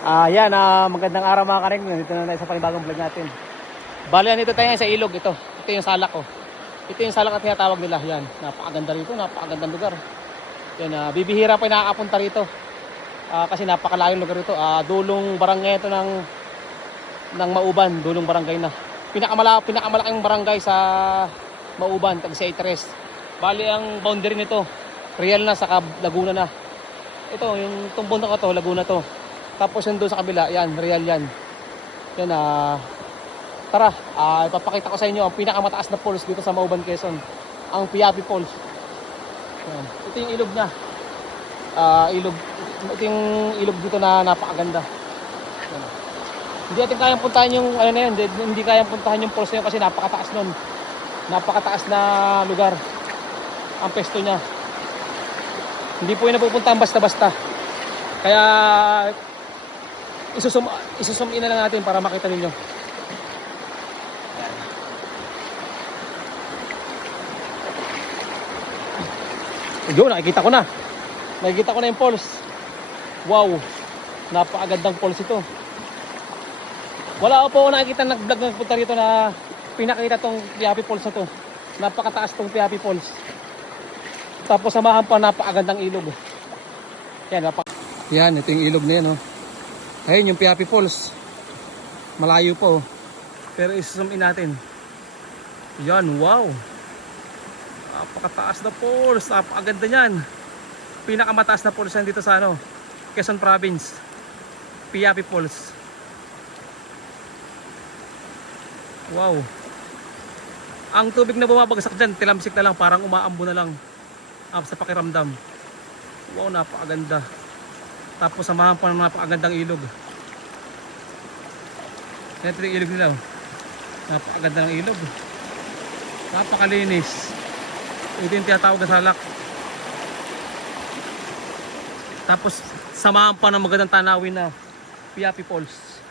Ah, yan, ah, magandang araw mga karing. Dito na tayo sa panibagong vlog natin. Bali, nito tayo sa ilog ito. Ito yung salak ko. Ito yung salak at tinatawag nila. Yan, napakaganda rito, napakagandang lugar. Yan, ah, bibihira pa nakakapunta rito. Ah, kasi napakalayong lugar ito. Ah, dulong barangay ito ng ng Mauban, dulong barangay na. Pinakamala pinakamalaking barangay sa Mauban, tag sa Itres. Bali ang boundary nito, Real na sa Laguna na. Ito, yung tumbong na to, Laguna to. Tapos yung doon sa kabila, yan, real yan. Yan, ah, tara, ah, ipapakita ko sa inyo ang pinakamataas na falls dito sa Mauban, Quezon. Ang Piapi Falls. Yan. Ito yung ilog na. Ah, ilog, ito yung ilog dito na napakaganda. Yan. Hindi natin kayang puntahan yung, ano na yun, hindi, hindi kayang puntahan yung falls na yun kasi napakataas nun. Napakataas na lugar. Ang pesto niya. Hindi po yun napupuntahan basta-basta. Kaya isusum isusum in na lang natin para makita ninyo. Yo, nakikita ko na. Nakikita ko na yung falls. Wow. Napakagandang falls ito. Wala po ako nakikita nag-vlog na nagpunta rito na pinakita tong Piapi Falls na to. Napakataas tong Piapi Falls. Tapos samahan pa napakagandang ilog. Yan, napak Yan, ito yung ilog na yan, oh. Ayun yung Piapi Falls. Malayo po. Pero isusum in natin. Yan, wow. Napakataas na falls. Napakaganda niyan. Pinakamataas na falls yan dito sa ano, Quezon Province. Piapi Falls. Wow. Ang tubig na bumabagsak dyan, tilamsik na lang, parang umaambo na lang ah, sa pakiramdam. Wow, napakaganda. Tapos samahan pa ng napakagandang ilog. Ito yung ilog nila. oh. Napakaganda ng ilog. Napakalinis. Ito yung tinatawag na salak. Tapos samahan pa ng magandang tanawin na Piapi Falls. Yan.